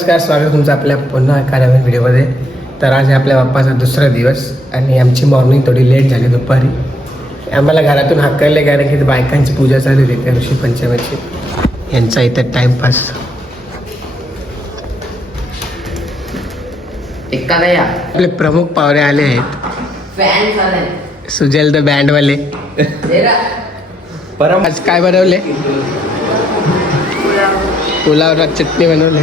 नमस्कार, स्वागत तुमचं आपल्या पुन्हा एका नवीन व्हिडिओमध्ये. तर आज आहे आपल्या बाप्पाचा दुसरा दिवस आणि आमची मॉर्निंग थोडी लेट झाली दुपारी. आम्हाला घरातून हाकलले कारण की बायकांची पूजा चालू होती त्या ऋषी पंचमीची. यांचा इथं टाइमपास. आपले प्रमुख पाहुणे आले आहेत. सुजल द बँडवाले. आज काय बनवले? पुलावला चटणी बनवले.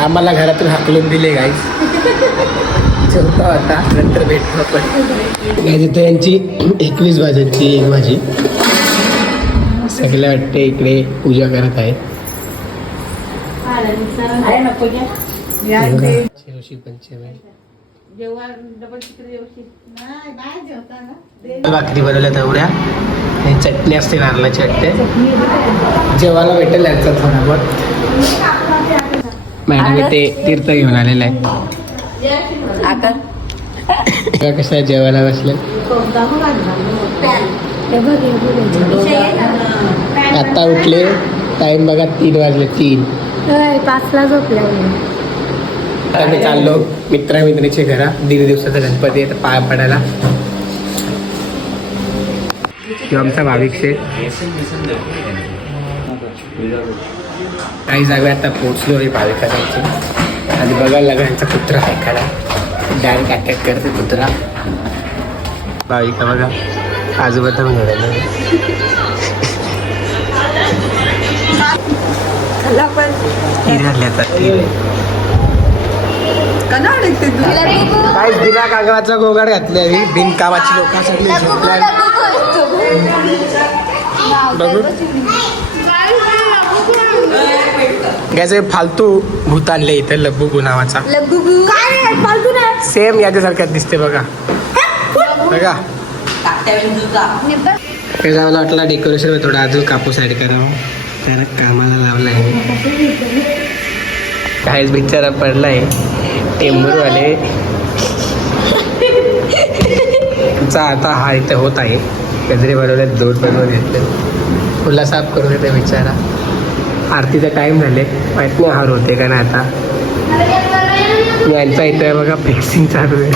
आम्हाला घरातून हाकलून दिले गाईस. जेवता होता नंतर भेटतो आपण. तिथे यांची 21 भाज्यांची एक भाजी सगळ्या वाटते इकडे पूजा करत आहे. ऋषी पंचमी भाकरी बनवल्या तेवढ्या. चटणी असते नारळाची वाटते. जेवायला भेटेल यांचा थोडा बहुत. मॅडम इथे तीर्थ घेऊन आलेला आहे. कसं आहे जेवायला बसले. आता उठले. टाइम बघा 3 वाजले. 5ला झोपले. आम्ही चाललो मित्राचे घरा. 1.5 दिवसाचा गणपती आहे पाया पडायला. किंवा आमचा भाविक शेठ. काही जागा आता पोहोचलो आहे भाविकांची. आणि बघायला लागा यांचा कुत्रा ऐकायला डायरेक्ट अटॅक करते कुत्रा. भाविका बघा आजोबाचा मिळाला. काही बिना कागदाचा गोगाड घातले. बिनकामाची लोक सगळी बघू काय फालतू भूत आणले इथे. लब्बू नावाचा सेम याच्यासारख्याच दिसते बघा. बघा मला वाटलं डेकोरेशन थोडा अजून कापूस ऍड करावं. त्याला कामाला लावला आहे. काहीच बिचारा पडलाय. टेंबूरवाले आता हा इथे होत आहे. गजरे बनवले, दोट बनवून घेतले. फुला साफ करून येते बिचारा. आरतीचा टाइम झाले. माहित नाही हार होते का नाही. आता यांचा इथे बघा फिक्सिंग चालू आहे.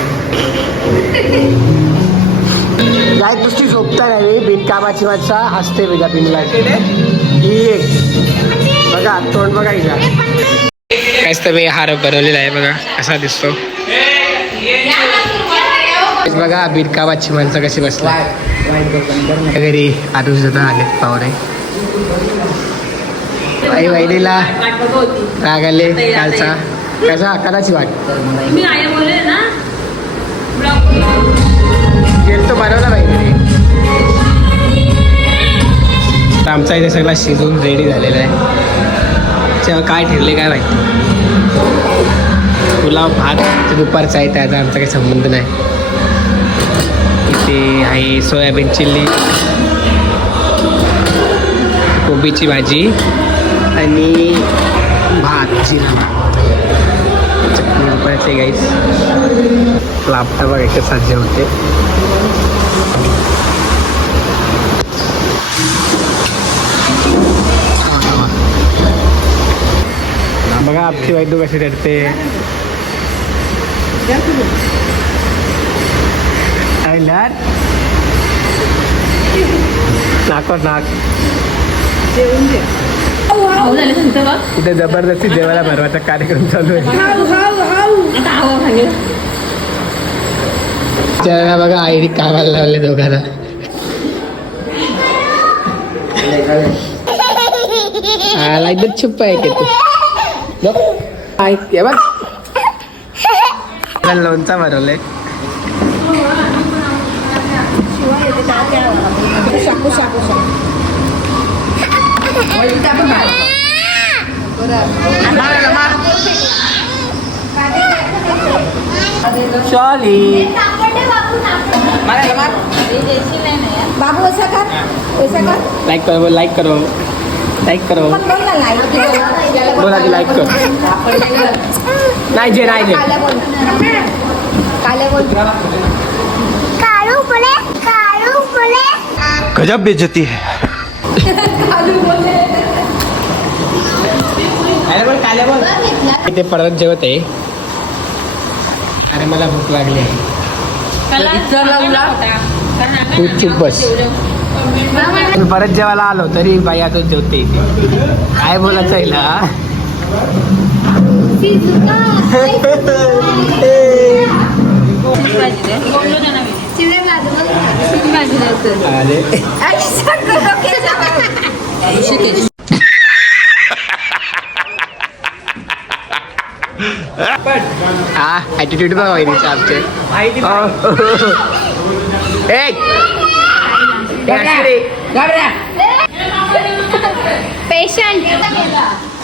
काय नुसती झोपता नाही. बिनकामाची माणसा हसते बिगा पिनला. ही एक बघा तोंड बघा हिला. काहीच तर मी हार बनवलेला आहे बघा कसा दिसतो. बघा बिनकामाची माणसं कशी बसला घरी. आरुष दादा आले पाहुणे. आई वहिनीला राग आले कालचा. कसा कदाची वाट गेलतो बनवला पाहिजे. आमचा इथे सगळा शिजून रेडी झालेला आहे. तेव्हा काय ठरले काय माहिती. पुलाव भात दुपारचा आहे त्याचा आमचा काही संबंध नाही. इथे आहे सोयाबीन चिल्ली, कोबीची भाजी आणि भात जिरा चटणी रुपयाचे गाईस. लापटा बघा एकच साध्य होते. बघा आपली वैद्यू कशी रडते. नाको नाक इथे जबरदस्ती देवाला भरवायचा कार्यक्रम चालू आहे. बघा आईने कामाला लावले दोघांना. आला इथं छुप आहे की तू बघ. लोणचा भरवलंय. शॉली बाबू ऐसा कर. लाइक करो लाइक करो लाइक करो. बोला की लाइक करो. नाही जे नाही जे गजब बेइज्जती है. अरे पण ते परत जेवत आहे. अरे मला भूक लागली आहे. तू चुप बस. मी परत जेवायला आलो तरी बाई आता जेवते इथे. काय बोलायचं आहे ना. ऍटिट्यूड बघा वहिनीचे आमचे. पेशंट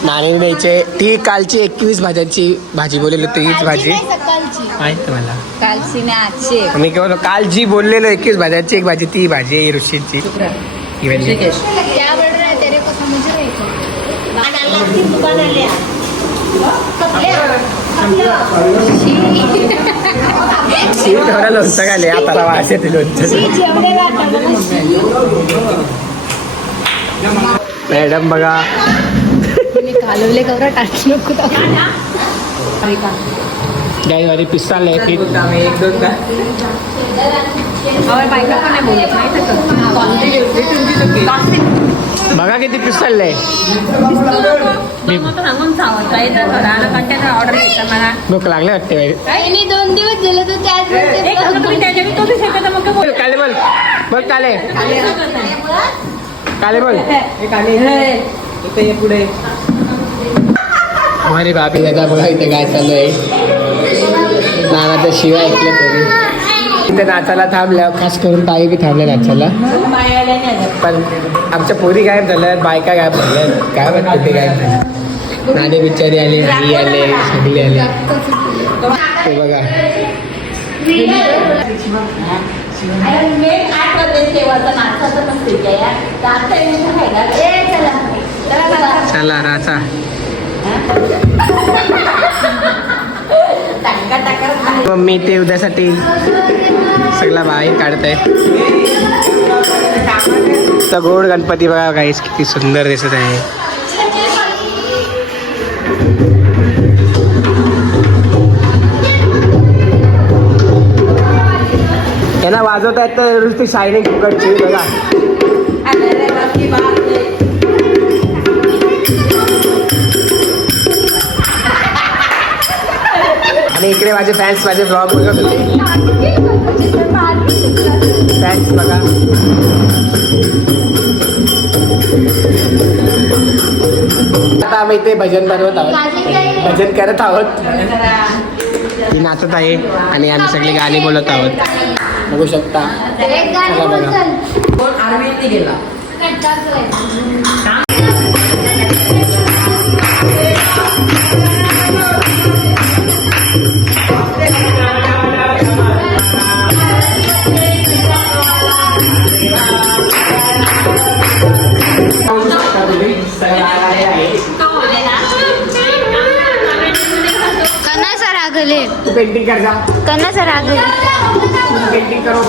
नाणी द्यायचे. ती कालची 21 भाज्यांची भाजी बोललेली तीच भाजी माहिती मला. कालची नाही आजची. मी केवळ काल जी बोललेलो 21 भाज्यांची एक भाजी ती भाजी आहे ऋषीची. थोडा लोणचं घाले आता वास येते लोणचं. मॅडम बघा घालवले गौरा टाकी नको गाईवारी पिस्ताल आहे ती. बघा किती पिस्ताल आहे. भूक लागले वाटते. 2 दिवस झाले तर काले बोल बघ काले काले बोल. पुढे अरे बापी दादा बघा इथे काय चालू आहे. नानाच्या शिवाय ऐकलं तरी इथे नाचायला थांबल्या. खास करून ताई बी थांबल्या नाचायला. पण आमच्या पोरी गायब झाल्या. बायका गायब झाल्या. काय म्हणते ते गायब झाल्या. नाणे बिचारी आले आई आले सगळे आले. ते बघा चला राचा. मम्मी ते उद्यासाठी सगळा बाहेर काढताय. गोड गणपती बघा गाईस किती सुंदर दिसत आहे. त्यांना वाजवता येत तर नुसती शायनिंग फुकटची बघा. आणि इकडे माझे फॅन्स माझे ब्लॉग बघत होते. फॅन्स बघा आता आम्ही इथे भजन बनवत आहोत. भजन करत आहोत. ती नाचत आहे आणि आम्ही सगळे गाणी बोलत आहोत. बघू शकता. चला बघा. पेंटिंग कर जा. पेंटिंग करो.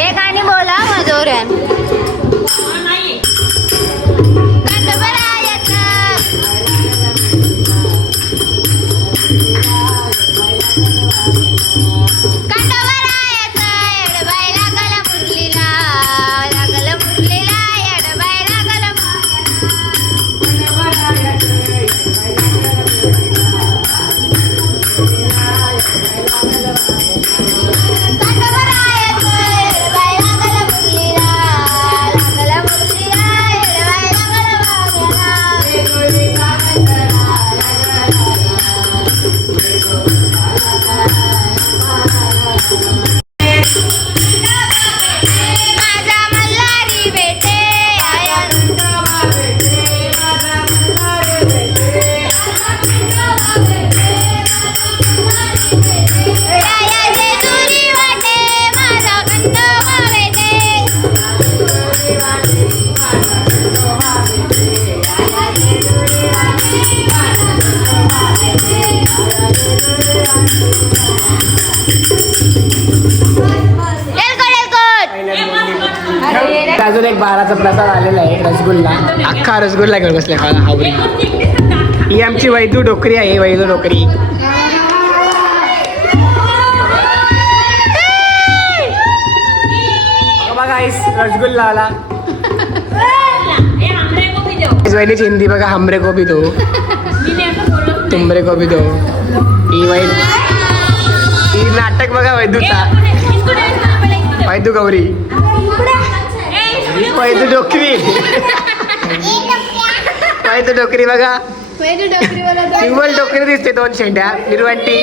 एक आणि बोला मजोऱ्यान. देवाचा प्रसाद आलेला आहे रसगुल्ला. अख्खा रसगुल्ला घेऊन बसले खायला हावरी. ही आमची वैदू डोकरी आहे. वैदू डोकरी बघा रसगुल्ला आला. वैदीची हिंदी बघा. हमरे को भी दो, तुमरे को भी दो. ही नाटक बघा वैदूचा. वैदू गौरी, वैदू डोकरी, वैदू डोकरी बघा. सिंगल डोकरी दिसते. 2 शेंड्या निर्वंटी.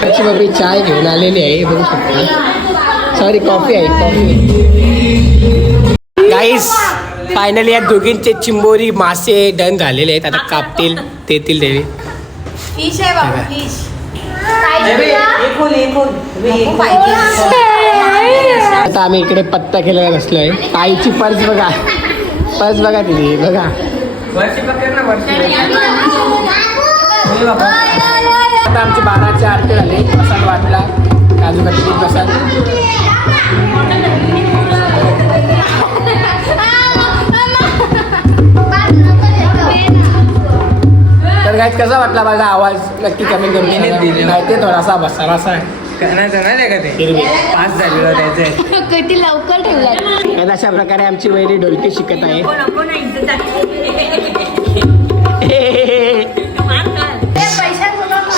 त्याची बघी चाय घेऊन आलेली आहे बघू शकता. सॉरी कॉफी आहे. कॉफी गाईस फायनली या दोघींचे चिंबोरी मासे डन झालेले आहेत. आता कापतील तेतील देवी. फिश आहे बाबा फिश. आता आम्ही इकडे पत्ता केलेला बसलोय. आईची पर्स बघा. पर्स बघा तिथे बघा. आता आमची बाबाची आरती झाली. प्रसाद वाटला. काजू कतली प्रसाद. तर काय कसा वाटला माझा आवाज नक्की कमी करून माहिती थोडासा बसारासा आहे. पास झालेलं त्याचे कधी लवकर ठेवला. अशा प्रकारे आमची वैरी ढोलकी शिकत आहे.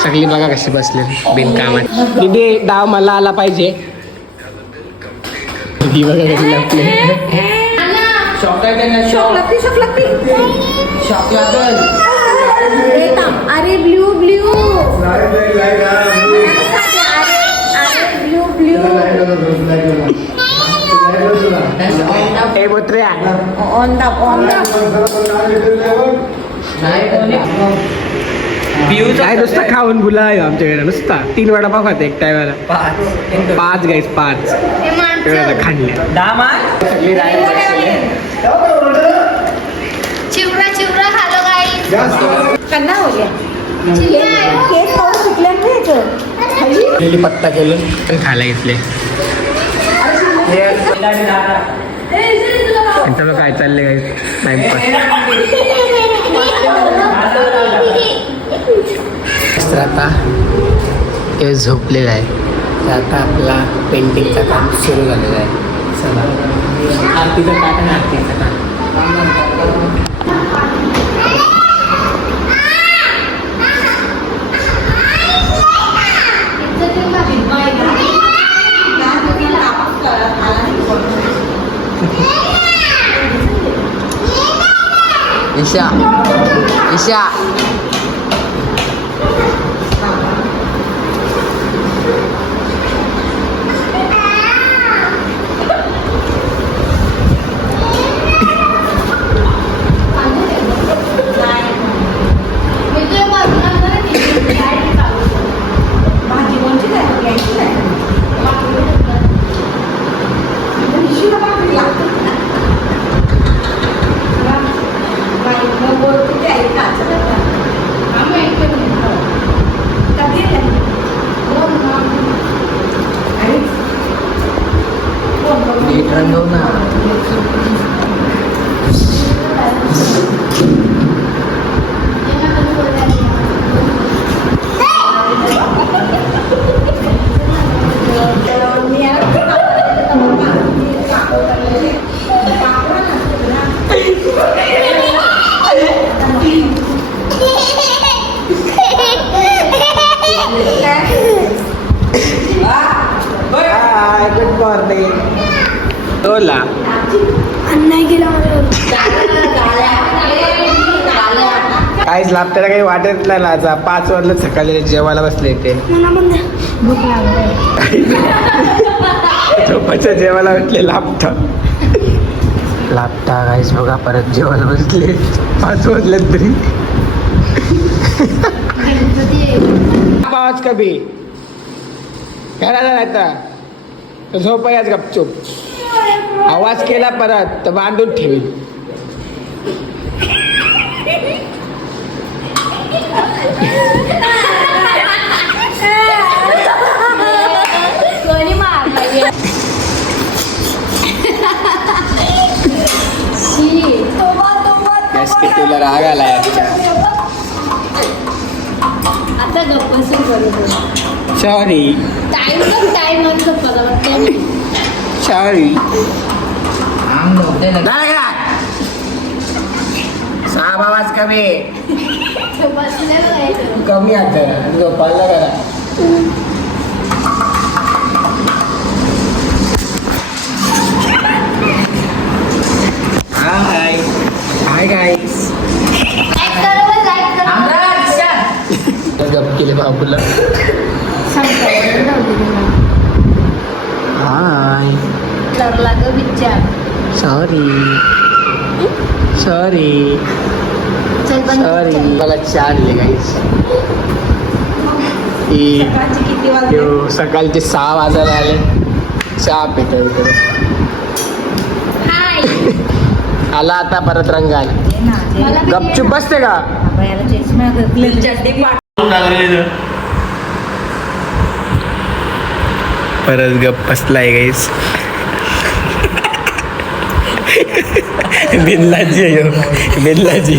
सगळी बघा कशी बसले बिनकामात. दीदी डाव मला आला पाहिजे. ही बघा कशी लपले. अरे ब्ल्यू ब्ल्यू हे बोत्र्या काय नुसता खाऊन बुलाय आमच्याकडे. नुसता 3 वडापाव खाते एक टायमाला. 5 गाईस 5 खाल्ल्या. सगळी चिवरा चिवरा खालो काही कन्ना हो गया. पत्ता केलं खायला घेतले. काय चालले काय टाइमपास. तर आता हे झोपलेलं आहे. तर आता आपला पेंटिंगचं काम सुरू झालेलं आहे. चला आरतीचं ताट आणि आरतीचं ताट. Isha Isha good morning. बोला काहीच लागतं काही वाटत नाही लाजा. 5 वाजलं सकाळी जेवायला बसले ते. झोपाच्या जेवायला बसले लापटा लापटा काहीच बघा. परत जेवायला बसले 5 वाजले तरी. आवाज कभी घराला आता झोप याच गपचूप. आवाज केला परत तर बांधून ठेवील. राग आला आता गप्प सुरू करू. सॉरी टाइम गप्पा वाटतं. सॉरी साम आवाज कमी कमी आता झोपायला करा. हाय हाय गाईस गप केले बाबूला. हाय विचार सॉरी सॉरी चल बंद कर. सॉरी मला चहा दिले गाईस. सकाळचे किती वाजले? सकाळचे 6 वाजायला आले. चहा पितोय इकडे. हाय. आला आता परत रंगाल. मला बी गपचूप बसते का परत गप बसलाय गाईस. बिनलाजी आहे ह्यो. बिनलाजी.